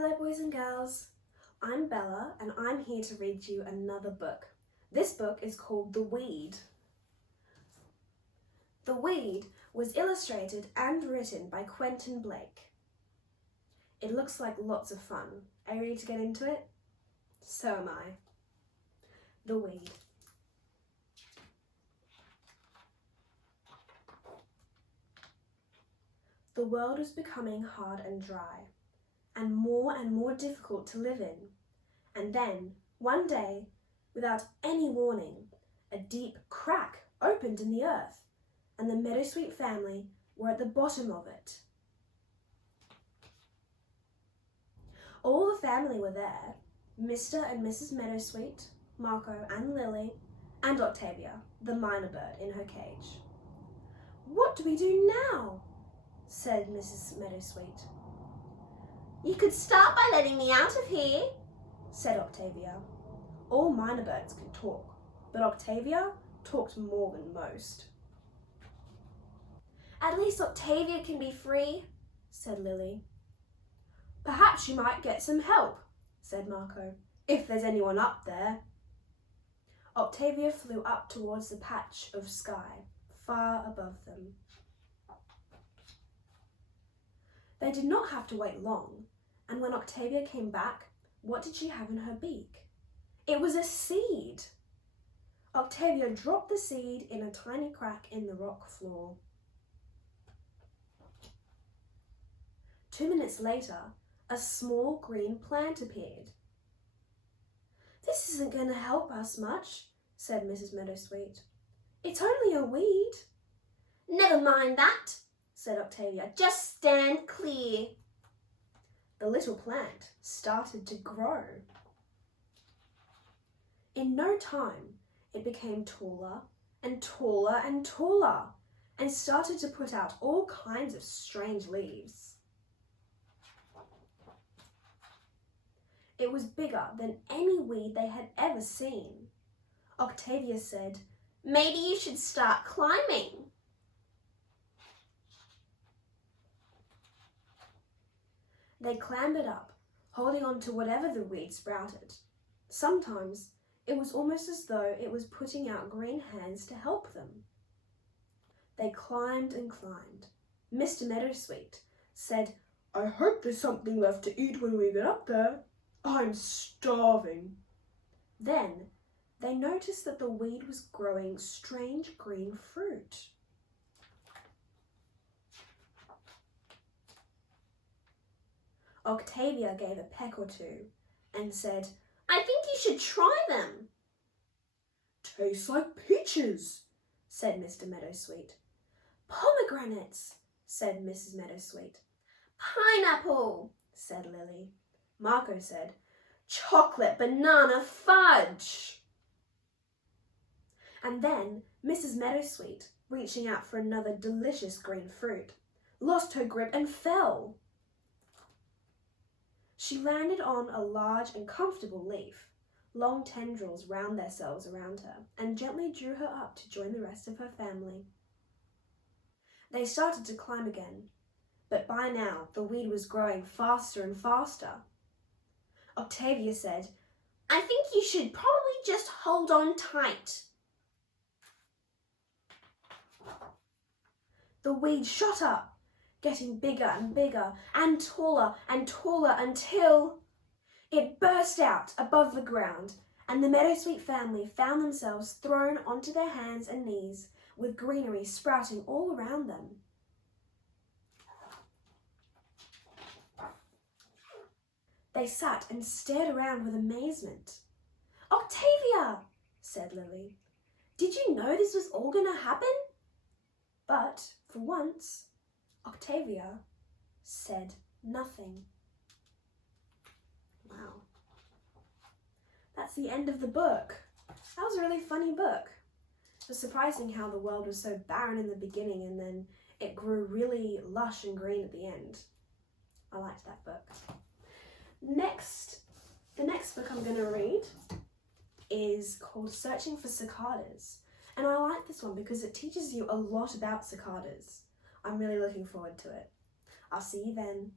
Hello boys and girls, I'm Bella and I'm here to read you another book. This book is called The Weed. The Weed was illustrated and written by Quentin Blake. It looks like lots of fun. Are you ready to get into it? So am I. The Weed. The world was becoming hard and dry, and more difficult to live in. And then, one day, without any warning, a deep crack opened in the earth, and the Meadowsweet family were at the bottom of it. All the family were there, Mr. and Mrs. Meadowsweet, Marco and Lily, and Octavia, the minor bird in her cage. "What do we do now?" said Mrs. Meadowsweet. "You could start by letting me out of here," said Octavia. All minor birds could talk, but Octavia talked more than most. "At least Octavia can be free," said Lily. "Perhaps you might get some help," said Marco, "if there's anyone up there." Octavia flew up towards the patch of sky far above them. They did not have to wait long, and when Octavia came back, what did she have in her beak? It was a seed! Octavia dropped the seed in a tiny crack in the rock floor. 2 minutes later, a small green plant appeared. "This isn't going to help us much," said Mrs. Meadowsweet. "It's only a weed." "Never mind that," said Octavia. "Just stand clear." The little plant started to grow. In no time, it became taller and taller and taller and started to put out all kinds of strange leaves. It was bigger than any weed they had ever seen. Octavia said, "Maybe you should start climbing." They clambered up, holding on to whatever the weed sprouted. Sometimes it was almost as though it was putting out green hands to help them. They climbed and climbed. Mr. Meadowsweet said, "I hope there's something left to eat when we get up there. I'm starving." Then they noticed that the weed was growing strange green fruit. Octavia gave a peck or two and said, "I think you should try them." "Tastes like peaches," said Mr. Meadowsweet. "Pomegranates," said Mrs. Meadowsweet. "Pineapple," said Lily. Marco said, "Chocolate banana fudge." And then Mrs. Meadowsweet, reaching out for another delicious green fruit, lost her grip and fell. She landed on a large and comfortable leaf. Long tendrils wound themselves around her and gently drew her up to join the rest of her family. They started to climb again, but by now the weed was growing faster and faster. Octavia said, "I think you should probably just hold on tight." The weed shot up, getting bigger and bigger and taller until it burst out above the ground, and the Meadowsweet family found themselves thrown onto their hands and knees with greenery sprouting all around them. They sat and stared around with amazement. "Octavia," said Lily, "did you know this was all going to happen?" But for once, Octavia said nothing. Wow. That's the end of the book. That was a really funny book. It was surprising how the world was so barren in the beginning and then it grew really lush and green at the end. I liked that book. The next book I'm going to read is called Searching for Cicadas. And I like this one because it teaches you a lot about cicadas. I'm really looking forward to it. I'll see you then.